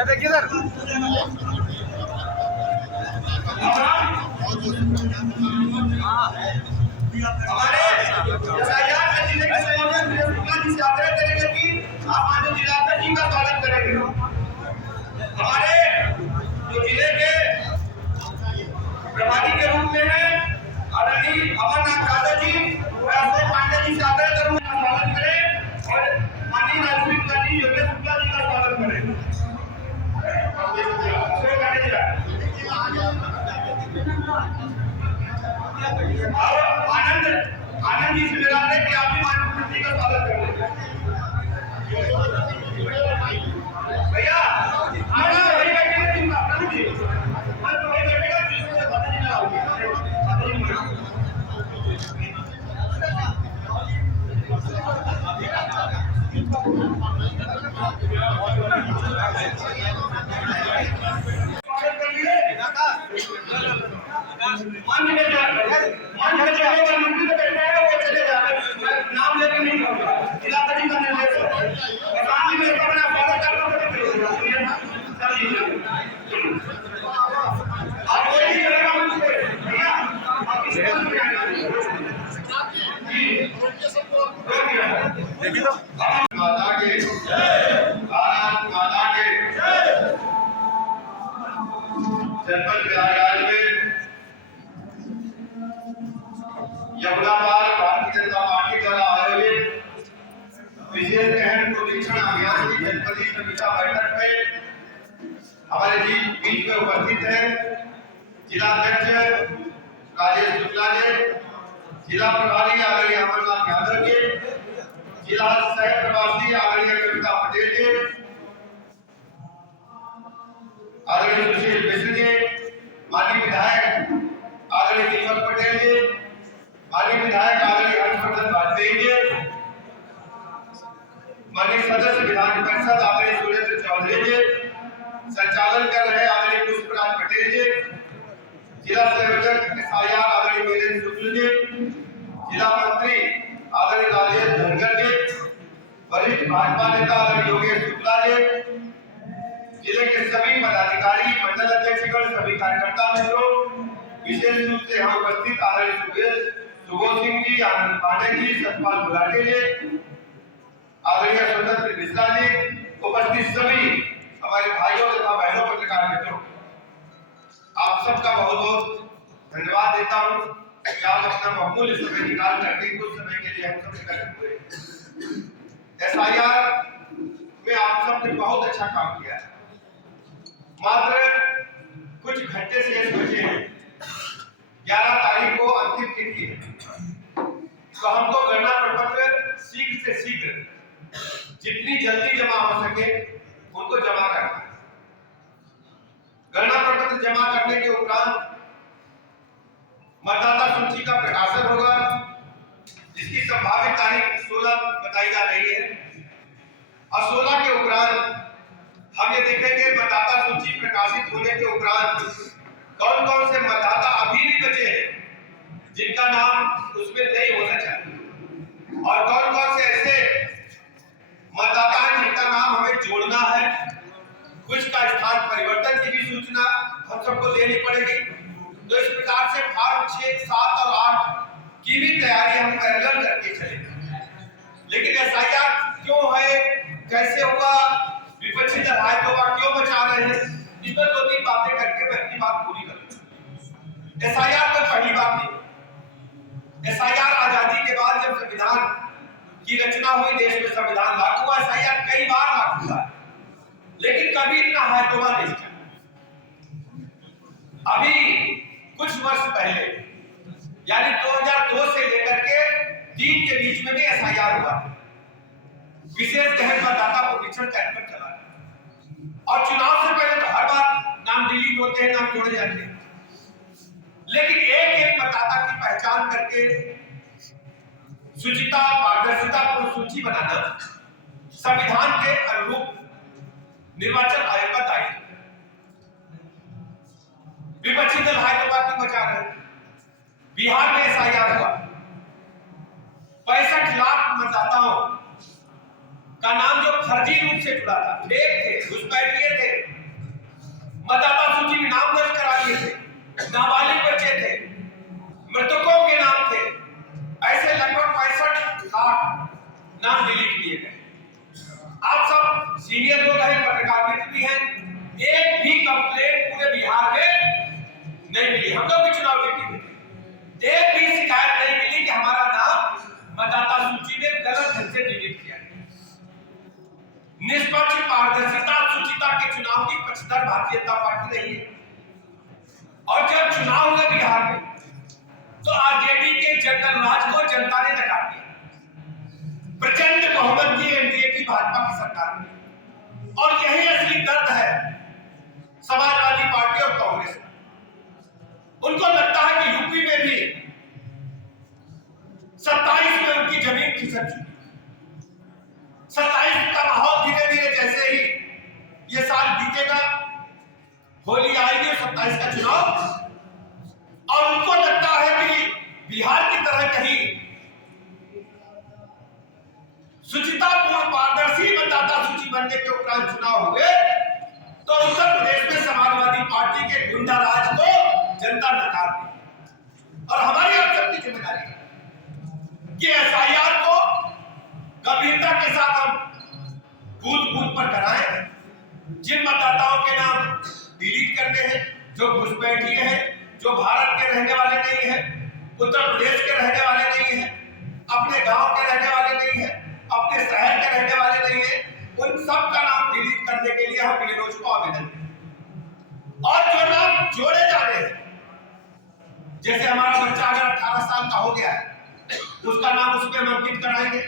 देखिए सर हमारे आग्रह करेंगे कि आप माननीय जिलाधिकारी जी का स्वागत करेंगे। हमारे जो जिले के प्रभारी के रूप में है आदरणीय अमरनाथ यादव जी, अशोक पांडे जी से आग्रह करूंगा स्वागत करें और माननीय राजवीर गांधी योगेश शुक्ला जी का स्वागत करें। आनंद जी से मेरा है कि आप भी माननीय जी का स्वागत करें। भैया आनंद वही बैठेगा जिनका प्रभु जी मैं तो वही बैठेगा जिसमें पता नहीं ना होगी। नाम लेके नहीं कहूँगा, जिलाधिकारी का निर्देश है। शांति में इसका बड़ा स्वागत करना पड़ेगा। आप कोई नहीं करेगा मुझको, भैया आप इस बात में आना जी देखिए तो माता के भारत माता के जनपद प्रयागराज में यमुना पार भारतीय जनता पार्टी द्वारा आयोजित विशेष गहन प्रशिक्षण अभियान की जनपदीय समीक्षा बैठक में हमारे बीच में उपस्थित है जिलाध्यक्ष राजेश शुक्ला जी, जिला प्रभारी आदरणीय अमरनाथ यादव जी, जिला सह प्रवासी आदरणीय कविता पटेल जी, आदरणीय सुशील मिश्र जी, माननीय विधायक आदरणीय दीपक पटेल जी, माननीय विधायक आदरणीय हर्षवर्धन वाजपेयी जी, माननीय सदस्य विधान परिषद आदरणीय सुरेंद्र चौधरी जी, संचालन कर रहे आदरणीय पुष्पराज पटेल जी, जिला संयोजक SIR आदरणीय वीरेंद्र शुक्ल जी, जिला मंत्री आदरणीय राजेश धनगर जी, वरिष्ठ भाजपा नेता आदरणीय योगेश शुक्ला जी, जिले के सभी पदाधिकारी, मंडल अध्यक्षगण, सभी कार्यकर्ता मित्रों, विशेष रूप से यहाँ उपस्थित आदरणीय सुबोध सिंह जी, आनंद पांडे जी, सतपाल गुलाटी जी, आदरणीय स्वतंत्र मिश्रा जी, उपस्थित सभी हमारे भाइयों तथा बहनों पत्रकार मित्रों, आप सबका बहुत बहुत धन्यवाद देता हूँ कि आप अपना बहुमूल्य समय निकाल करके कुछ समय के लिए हम सब एकत्रित हुए। SIR में आप सबने बहुत अच्छा काम किया है। मात्र कुछ घंटे शेष बचे हैं, 11 तारीख को अंतिम तिथि है, तो हमको गणना प्रपत्र शीघ्र से शीघ्र जितनी जल्दी जमा हो सके उनको जमा करना है। गणना प्रपत्र जमा करने के उपरांत मतदाता सूची का प्रकाशन होगा, जिसकी संभावित तारीख 16 बताई जा रही है और 16 के उपरांत हम ये देखेंगे मतदाता सूची प्रकाशित होने के उपरांत कौन कौन से मतदाता अभी भी बचे हैं जिनका नाम उसमें नहीं होना चाहिए और कौन कौन से ऐसे मतदाता हैं जिनका नाम हमें जोड़ना है। कुछ का स्थान परिवर्तन की भी सूचना हम सबको देनी पड़ेगी। तो इस प्रकार से फॉर्म 6, 7 और 8 की भी तैयारी हम पैरेलल करके चलेंगे। लेकिन SIR क्यों है, कैसे होगा, विपक्षी दल हाथों क्यों बचा रहे हैं, इस पर 2-3 बातें करके मैं अपनी बात पूरी करूंगा। SIR तो पहली बात नहीं, SIR आजादी के बाद जब संविधान की रचना हुई, देश में संविधान लागू हुआ, SIR कई बार लागू हुआ, लेकिन कभी इतना हाथों नहीं चला। अभी कुछ वर्ष पहले यानी 2002 से लेकर के 3 के बीच में भी SIR हुआ। विशेष तहत मतदाता को विचरण कर चला और चुनाव से पहले तो हर बार नाम डिलीट होते हैं, नाम जोड़े जाते हैं, लेकिन एक एक मतदाता की पहचान करके शुचिता पारदर्शिता को सूची बनाना संविधान के अनुरूप निर्वाचन आयोग का दायित्व है। विपक्षी दल हाइदराबाद में बचा रहे। बिहार में एसआईआर हुआ, 65 लाख मतदाताओं का नाम जो फर्जी रूप से जुड़ा था, फेक थे, घुसपैठिए थे, मतदाता सूची में नाम दर्ज करा लिए थे, नाबालिग बच्चे थे, मृतकों के नाम थे, ऐसे लगभग 65 लाख नाम डिलीट किए गए। आप सब सीनियर लोग हैं, पत्रकार मित्र भी हैं, एक भी कंप्लेंट पूरे बिहार में नहीं मिली। हम लोग भी चुनाव ड्यूटी में थे, एक भी शिकायत नहीं मिली कि हमारा नाम मतदाता सूची में गलत ढंग से डिलीट किया गया। निष्पक्ष पारदर्शिता शुचिता के चुनाव की पक्षधर भारतीय जनता पार्टी रही है। और जब चुनाव हुए बिहार में तो आरजेडी के जनरल राज को जनता ने नकार दिया। प्रचंड बहुमत की एनडीए की भाजपा की सरकार में, और यही असली दर्द है समाजवादी पार्टी और कांग्रेस का। उनको लगता है कि यूपी में भी 27 में उनकी जमीन खिसक चुकी। 27 का माहौल धीरे धीरे जैसे ही ये साल बीतेगा, होली आएगी और 27 का चुनाव, और उनको लगता है कि बिहार की तरह कहीं शुचितापूर्ण पारदर्शी मतदाता सूची बनने के उपरांत चुनाव हुए तो उत्तर प्रदेश में समाजवादी पार्टी के गुंडा राज को जनता नकार दी। और हमारी अब तक की जिम्मेदारी है कि एसआईआर को गंभीरता के साथ हम बूथ बूथ पर कराएं। जिन मतदाताओं के नाम डिलीट करने हैं, जो घुसपैठिए हैं, जो भारत के रहने वाले नहीं है, उत्तर प्रदेश के रहने वाले नहीं है, अपने गांव के रहने वाले नहीं है, अपने शहर के रहने वाले नहीं है, उन सब का नाम डिलीट करने के लिए हम बीएलओ को आवेदन करें। और जो नाम जोड़े जा रहे हैं, जैसे हमारा बच्चा अगर 18 साल का हो गया है उसका नाम उसमें हम अंकित कराएंगे।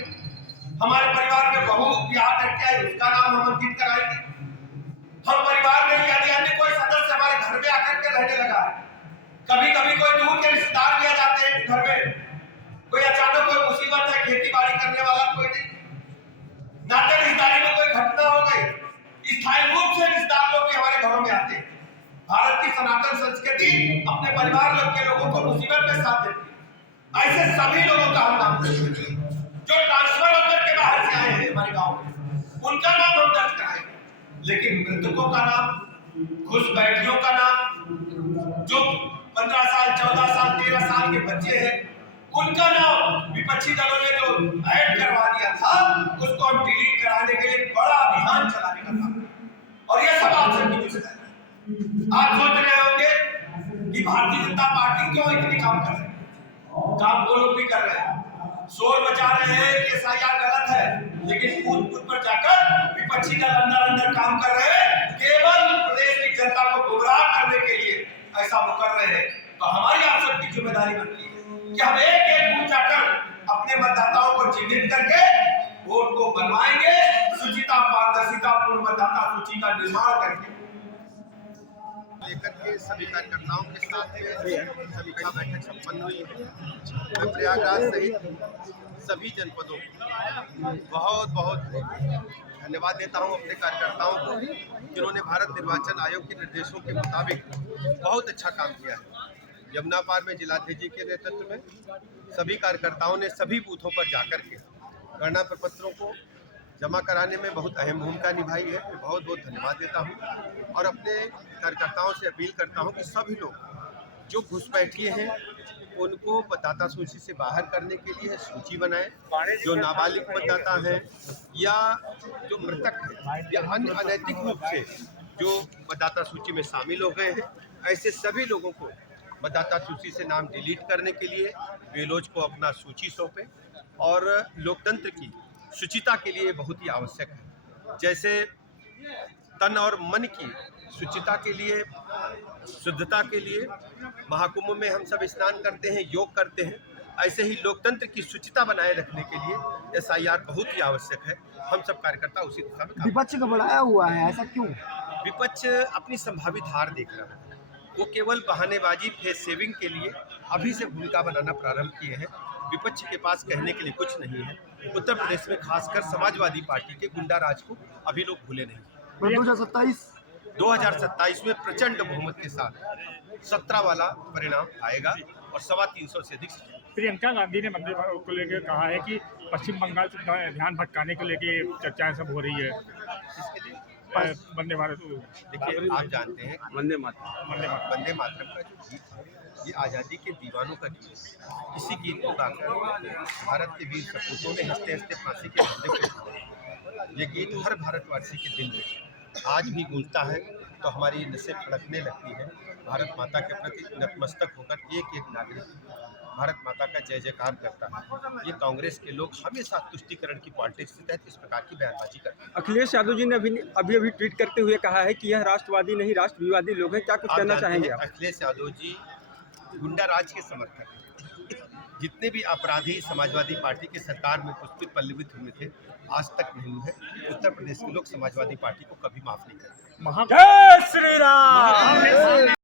हमारे परिवार में बहू ब्याह करके आए, उसका नाम हम अंकित कराएंगे। हम परिवार में यदि अन्य कोई सदस्य हमारे घर में आकर के रहने लगा है, कभी कभी कोई दूर के रिश्तेदार भी आ जाते हैं घर में, कोई अचानक कोई मुसीबत है, खेती बाड़ी करने वाला कोई नहीं, नाते रिश्तेदारी में कोई घटना हो गई, स्थायी रूप से रिश्तेदार लोग भी हमारे घरों में आते हैं। भारत की सनातन संस्कृति अपने परिवार लोग के लोगों को मुसीबत में साथ देती है। ऐसे सभी लोगों का हम नाम जो ट्रांसफर होकर के बाहर से आए हैं हमारे गांव में, उनका नाम हम दर्ज कराएंगे। लेकिन मृतकों का नाम, घुसपैठियों का नाम, जो 15 साल 14 साल 13 साल के बच्चे हैं, उनका नाम विपक्षी दलों ने जो ऐड करवा दिया था उसको हम डिलीट कराने के लिए बड़ा अभियान चलाने का था। और ये सब आप सबकी जिम्मेदारी है। आप सोच रहे होंगे कि भारतीय जनता पार्टी क्यों इतने काम कर रहे हैं। काम वो लोग भी कर रहे हैं, शोर मचा रहे हैं कि एसआईआर गलत है, लेकिन बूथ बूथ पर जाकर विपक्षी दल अंदर अंदर काम कर रहे हैं, केवल प्रदेश की जनता को गुमराह करने के लिए ऐसा वो कर रहे हैं। तो हमारी आप सबकी जिम्मेदारी बनती है कि हम एक एक बूथ जाकर अपने मतदाताओं को चिन्हित करके वोट को बनवाएंगे, शुचिता पारदर्शिता पूर्ण मतदाता सूची का निर्माण करके लेकर के सभी कार्यकर्ताओं के साथ समीक्षा बैठक संपन्न हुई है। मैं प्रयागराज सहित सभी जनपदों को बहुत बहुत धन्यवाद देता हूं अपने कार्यकर्ताओं को, जिन्होंने भारत निर्वाचन आयोग के निर्देशों के मुताबिक बहुत अच्छा काम किया है। यमुना पार में जिलाध्यक्ष जी के नेतृत्व में सभी कार्यकर्ताओं ने सभी बूथों पर जाकर के गणना प्रपत्रों को जमा कराने में बहुत अहम भूमिका निभाई है। मैं बहुत बहुत धन्यवाद देता हूं और अपने कार्यकर्ताओं से अपील करता हूं कि सभी लोग जो घुसपैठिए हैं उनको मतदाता सूची से बाहर करने के लिए सूची बनाएं। जो नाबालिग मतदाता हैं या जो मृतक हैं या अन्य अनैतिक रूप से जो मतदाता सूची में शामिल हो गए हैं, ऐसे सभी लोगों को मतदाता सूची से नाम डिलीट करने के लिए बीएलओज को अपना सूची सौंपें। और लोकतंत्र की शुचिता के लिए बहुत ही आवश्यक है। जैसे तन और मन की शुचिता के लिए, शुद्धता के लिए महाकुंभ में हम सब स्नान करते हैं, योग करते हैं, ऐसे ही लोकतंत्र की शुचिता बनाए रखने के लिए SIR बहुत ही आवश्यक है। हम सब कार्यकर्ता उसी दिशा में काम विपक्ष को बढ़ाया हुआ है, ऐसा क्यों? विपक्ष अपनी संभावित हार देख रहा है। वो केवल बहानेबाजी, फेस सेविंग के लिए अभी से भूमिका बनाना प्रारंभ किए हैं। विपक्ष के पास कहने के लिए कुछ नहीं है। उत्तर प्रदेश में खासकर समाजवादी पार्टी के गुंडा राज को अभी लोग भूले नहीं। 2027 में प्रचंड बहुमत के साथ 17 वाला परिणाम आएगा और 325 से अधिक। प्रियंका गांधी ने वंदे भारत को लेकर कहा है कि पश्चिम बंगाल से ध्यान भटकाने को लेकर चर्चाएं सब हो रही है। इसके लिए वंदे भारत, देखिए, आप जानते हैं वंदे मातरम का जो गीत है, ये आज़ादी के दीवानों का गीत है। इसी गीत को गाकर भारत के वीर सपूतों ने हंसते हंसते फांसी के फंदे को उठाया। ये गीत हर भारतवासी के दिल में आज भी गूंजता है तो हमारी नसें फड़कने लगती है। भारत माता के प्रति नतमस्तक होकर एक एक नागरिक भारत माता का जय जयकार करता है। ये कांग्रेस के लोग हमेशा तुष्टिकरण की पॉलिटिक्स के तहत इस प्रकार की बयानबाजी करते हैं। अखिलेश यादव जी ने अभी ट्वीट करते हुए कहा है कि यह राष्ट्रवादी नहीं राष्ट्रवादी लोग हैं। क्या कुछ कहना चाहेंगे आप? अखिलेश यादव जी गुंडा राज के समर्थक हैं। जितने भी अपराधी समाजवादी पार्टी के सरकार में पुष्पित पल्लवित हुए थे, आज तक नहीं हुए। उत्तर प्रदेश के लोग समाजवादी पार्टी को कभी माफ नहीं करते। जय श्री राम।